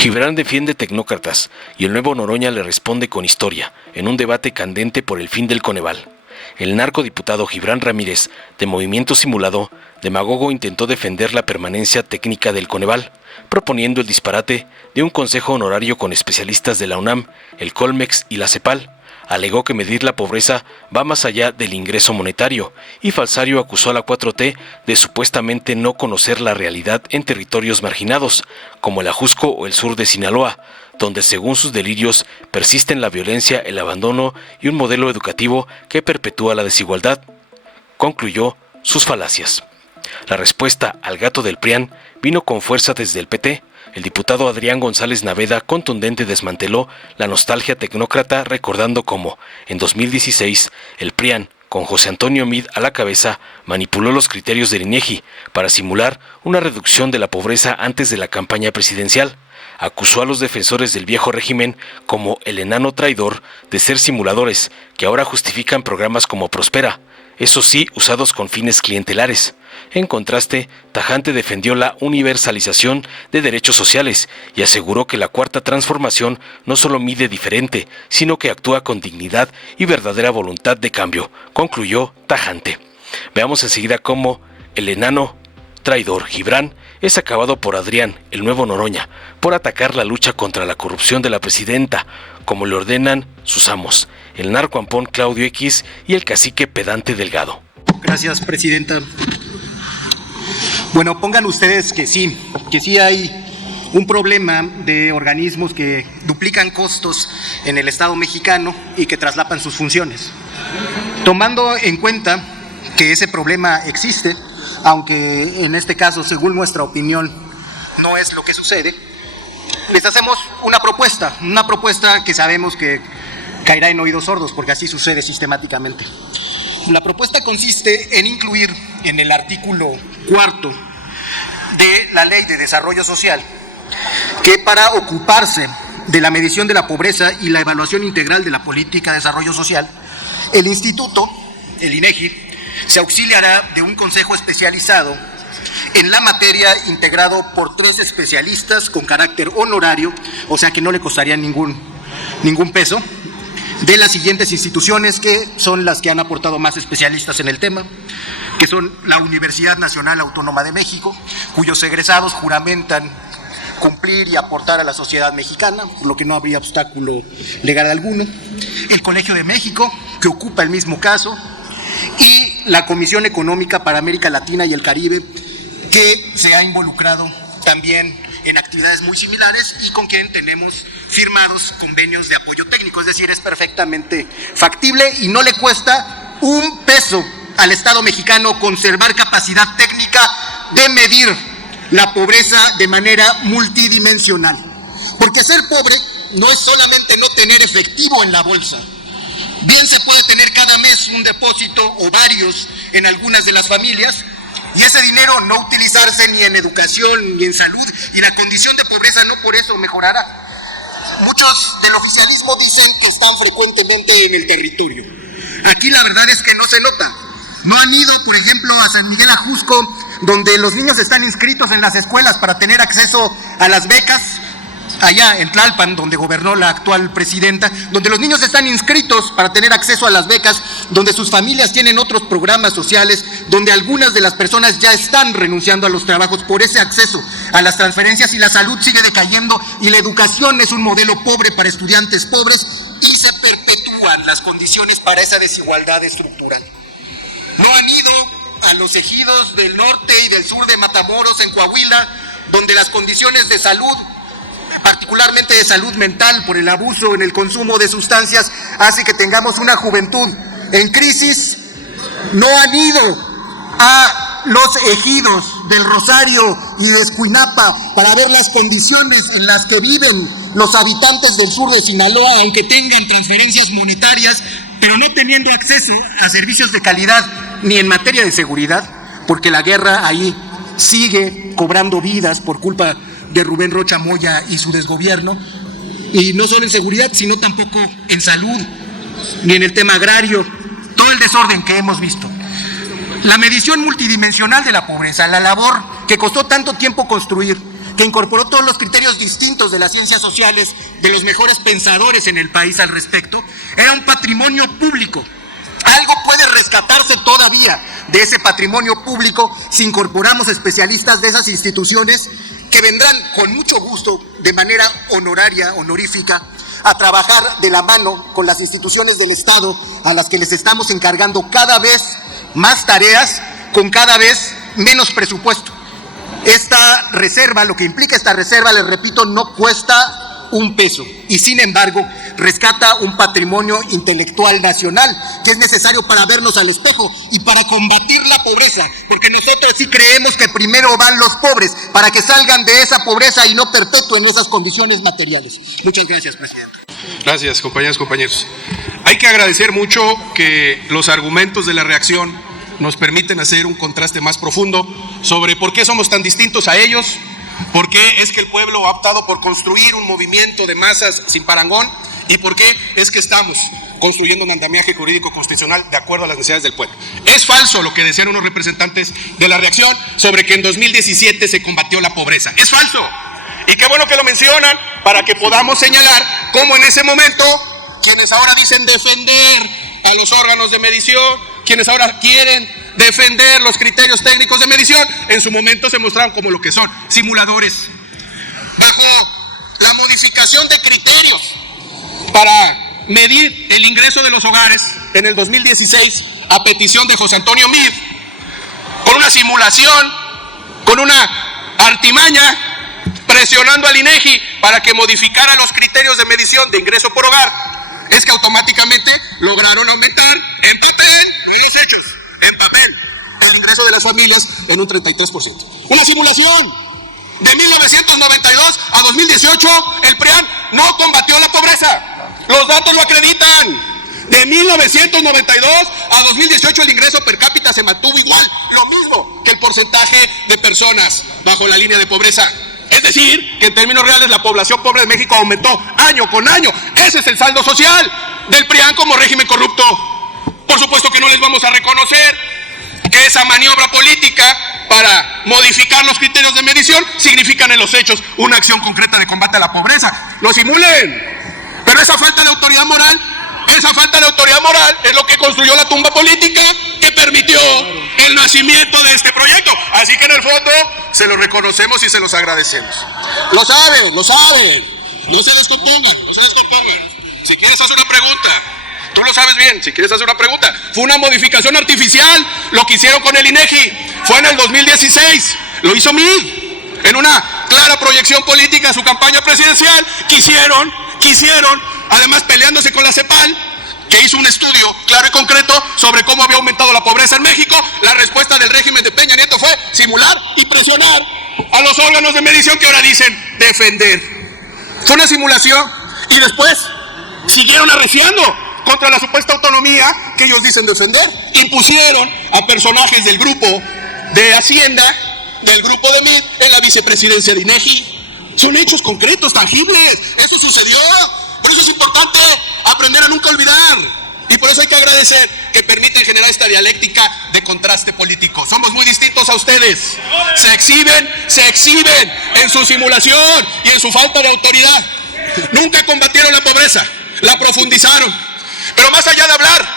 Gibran defiende tecnócratas y el nuevo Noroña le responde con historia, en un debate candente por el fin del Coneval. El narcodiputado Gibran Ramírez, de Movimiento Simulado, demagogo, intentó defender la permanencia técnica del Coneval, proponiendo el disparate de un consejo honorario con especialistas de la UNAM, el Colmex y la CEPAL. Alegó que medir la pobreza va más allá del ingreso monetario, y Falsario acusó a la 4T de supuestamente no conocer la realidad en territorios marginados, como el Ajusco o el sur de Sinaloa, donde según sus delirios persisten la violencia, el abandono y un modelo educativo que perpetúa la desigualdad. Concluyó sus falacias. La respuesta al gato del PRIAN vino con fuerza desde el PT. El diputado Adrián González Naveda contundente desmanteló la nostalgia tecnócrata, recordando cómo, en 2016, el PRIAN, con José Antonio Meade a la cabeza, manipuló los criterios del INEGI para simular una reducción de la pobreza antes de la campaña presidencial. Acusó a los defensores del viejo régimen como el enano traidor de ser simuladores, que ahora justifican programas como Prospera, eso sí, usados con fines clientelares. En contraste, tajante defendió la universalización de derechos sociales y aseguró que la Cuarta Transformación no solo mide diferente, sino que actúa con dignidad y verdadera voluntad de cambio, concluyó tajante. Veamos enseguida cómo el enano traidor Gibran es acabado por Adrián, el nuevo Noroña, por atacar la lucha contra la corrupción de la presidenta, como le ordenan sus amos, el narcoampón Claudio X y el cacique pedante Delgado. Gracias, presidenta. Bueno, pongan ustedes que sí hay un problema de organismos que duplican costos en el Estado mexicano y que traslapan sus funciones. Tomando en cuenta que ese problema existe, aunque en este caso, según nuestra opinión, no es lo que sucede, les hacemos una propuesta que sabemos que caerá en oídos sordos, porque así sucede sistemáticamente. La propuesta consiste en incluir en el artículo 4 de la Ley de Desarrollo Social que para ocuparse de la medición de la pobreza y la evaluación integral de la política de desarrollo social, el instituto, el INEGI, se auxiliará de un consejo especializado en la materia, integrado por 3 especialistas con carácter honorario, o sea que no le costaría ningún peso, de las siguientes instituciones, que son las que han aportado más especialistas en el tema, que son la Universidad Nacional Autónoma de México, cuyos egresados juramentan cumplir y aportar a la sociedad mexicana, por lo que no habría obstáculo legal alguno, el Colegio de México, que ocupa el mismo caso, y la Comisión Económica para América Latina y el Caribe, que se ha involucrado también en actividades muy similares y con quien tenemos firmados convenios de apoyo técnico. Es decir, es perfectamente factible y no le cuesta un peso al Estado mexicano conservar capacidad técnica de medir la pobreza de manera multidimensional. Porque ser pobre no es solamente no tener efectivo en la bolsa. Bien se puede tener cada mes un depósito o varios en algunas de las familias, y ese dinero no utilizarse ni en educación ni en salud, y la condición de pobreza no por eso mejorará. Muchos del oficialismo dicen que están frecuentemente en el territorio. Aquí la verdad es que no se nota. No han ido, por ejemplo, a San Miguel Ajusco, donde los niños están inscritos en las escuelas para tener acceso a las becas, allá en Tlalpan, donde gobernó la actual presidenta, donde los niños están inscritos para tener acceso a las becas, donde sus familias tienen otros programas sociales, donde algunas de las personas ya están renunciando a los trabajos por ese acceso a las transferencias, y la salud sigue decayendo, y la educación es un modelo pobre para estudiantes pobres, y se perpetúan las condiciones para esa desigualdad estructural. No han ido a los ejidos del norte y del sur de Matamoros, en Coahuila, donde las condiciones de salud, particularmente de salud mental por el abuso en el consumo de sustancias, hace que tengamos una juventud en crisis. No han ido a los ejidos del Rosario y de Escuinapa para ver las condiciones en las que viven los habitantes del sur de Sinaloa, aunque tengan transferencias monetarias, pero no teniendo acceso a servicios de calidad ni en materia de seguridad, porque la guerra ahí sigue cobrando vidas por culpa de Rubén Rocha Moya y su desgobierno, y no solo en seguridad, sino tampoco en salud, ni en el tema agrario, todo el desorden que hemos visto. La medición multidimensional de la pobreza, la labor que costó tanto tiempo construir, que incorporó todos los criterios distintos de las ciencias sociales, de los mejores pensadores en el país al respecto, era un patrimonio público. Algo puede rescatarse todavía de ese patrimonio público si incorporamos especialistas de esas instituciones que vendrán con mucho gusto, de manera honoraria, honorífica, a trabajar de la mano con las instituciones del Estado a las que les estamos encargando cada vez más tareas con cada vez menos presupuesto. Esta reserva, lo que implica esta reserva, les repito, no cuesta un peso y sin embargo rescata un patrimonio intelectual nacional que es necesario para vernos al espejo y para combatir la pobreza, porque nosotros sí creemos que primero van los pobres para que salgan de esa pobreza y no perpetúen esas condiciones materiales. Muchas gracias, presidente. Gracias, compañeras, compañeros. Hay que agradecer mucho que los argumentos de la reacción nos permiten hacer un contraste más profundo sobre por qué somos tan distintos a ellos, por qué es que el pueblo ha optado por construir un movimiento de masas sin parangón y por qué es que estamos construyendo un andamiaje jurídico constitucional de acuerdo a las necesidades del pueblo. Es falso lo que decían unos representantes de la reacción sobre que en 2017 se combatió la pobreza. Es falso. Y qué bueno que lo mencionan para que podamos señalar cómo en ese momento quienes ahora dicen defender a los órganos de medición, quienes ahora quieren defender los criterios técnicos de medición, en su momento se mostraron como lo que son, simuladores. Bajo la modificación de criterios para medir el ingreso de los hogares en el 2016 a petición de José Antonio Meade, con una simulación, con una artimaña, presionando al INEGI para que modificara los criterios de medición de ingreso por hogar, es que automáticamente lograron aumentar en papel, no en los hechos, en papel, el ingreso de las familias en un 33%. Una simulación. De 1992 a 2018, el PRIAN no combatió la pobreza. Los datos lo acreditan. De 1992 a 2018, el ingreso per cápita se mantuvo igual, lo mismo que el porcentaje de personas bajo la línea de pobreza. Es decir, que en términos reales la población pobre de México aumentó año con año. Ese es el saldo social del PRIAN como régimen corrupto. Por supuesto que no les vamos a reconocer que esa maniobra política para modificar los criterios de medición significan en los hechos una acción concreta de combate a la pobreza. ¡Lo simulen! Pero esa falta de autoridad moral es lo que construyó la tumba política que permitió el nacimiento de este proyecto. Así que en el fondo se lo reconocemos y se los agradecemos. Lo saben. No se descompongan. Si quieres hacer una pregunta, tú lo sabes bien, si quieres hacer una pregunta. Fue una modificación artificial lo que hicieron con el INEGI. Fue en el 2016. Lo hizo Meade. En una clara proyección política a su campaña presidencial, quisieron, además peleándose con la CEPAL, que hizo un estudio claro y concreto sobre cómo había aumentado la pobreza en México. La respuesta del régimen de Peña Nieto fue simular y presionar a los órganos de medición que ahora dicen defender. Fue una simulación y después siguieron arreciando contra la supuesta autonomía que ellos dicen defender. Impusieron a personajes del grupo de Hacienda, del grupo de Meade, en la vicepresidencia de INEGI. Son hechos concretos, tangibles. Eso sucedió. Por eso es importante aprender a nunca olvidar. Y por eso hay que agradecer que permiten generar esta dialéctica de contraste político. Somos muy distintos a ustedes. Se exhiben en su simulación y en su falta de autoridad. Nunca combatieron la pobreza, la profundizaron. Pero más allá de hablar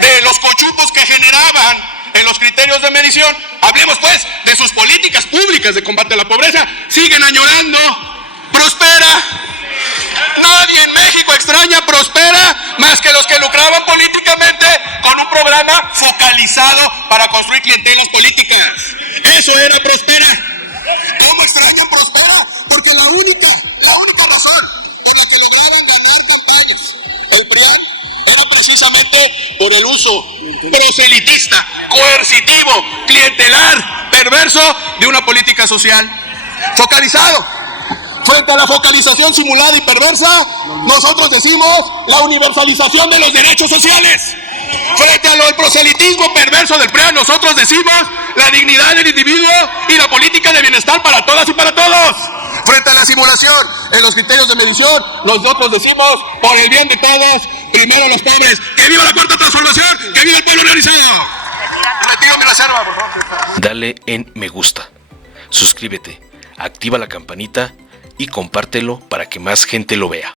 de los cochupos que generaban en los criterios de medición, hablemos pues de sus políticas públicas de combate a la pobreza. Siguen añorando Prospera. Nadie en México extraña Prospera más que los que lucraban políticamente con un programa focalizado para construir clientelas políticas. Eso era Prospera. ¿Cómo extrañan Prospera? Porque la única razón en la que lograban ganar campañas el PRIAN era precisamente por el uso proselitista, coercitivo, clientelar, perverso de una política social focalizado. Frente a la focalización simulada y perversa, nosotros decimos la universalización de los derechos sociales. Frente a lo del proselitismo perverso del PRIAN, nosotros decimos la dignidad del individuo y la política de bienestar para todas y para todos. Frente a la simulación en los criterios de medición, nosotros decimos por el bien de todos, primero los pobres. ¡Que viva la cuarta transformación! ¡Que viva el pueblo organizado! Retiro mi reserva, por favor. Dale en me gusta. Suscríbete. activa la campanita y compártelo para que más gente lo vea.